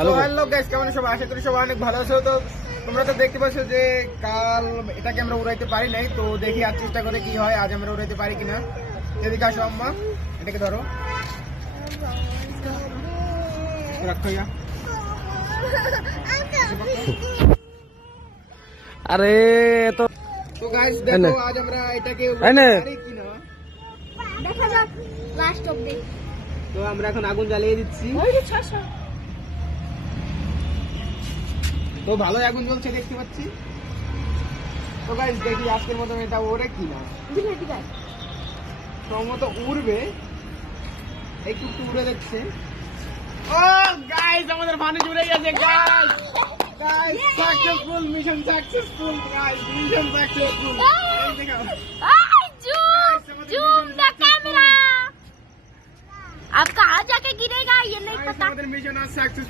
Hello guys, কেমন সবাই? আশা করি সবাই অনেক ভালো আছো। তো তোমরা তো দেখতে পাচ্ছ যে কাল এটাকে আমরা উড়াইতে পারি নাই, তো দেখি আর চেষ্টা করে কি হয়, আজ আমরা উড়াইতে পারি কিনা। এদিকে আসো আম্মা, এটাকে ধরো, রাখো ইয়া। আরে তো তো গাইস দেখো আজ আমরা এটাকে উড়াইতে পারি কিনা, দেখা যাক লাস্ট অবধি। তো আমরা এখন আগুন জ্বালিয়ে দিচ্ছি। তো ভালোই আগুন জ্বলছে দেখতে পাচ্ছি। তো গাইস দেখি আজকের মতন এটা ওড়ে কিনা। সম্ভবত উড়বে, একটু একটু উড়ে যাচ্ছে। ও গাইস, আমাদের ফানুস উড়ে গেছে guys. Guys successful, mission successful guys, mission successful. এই দেখো, जूम द कैमरा। अब कहाँ जाके गिरेगा ये नहीं पता। আমাদের মিশন আজ সাকসেসফুল।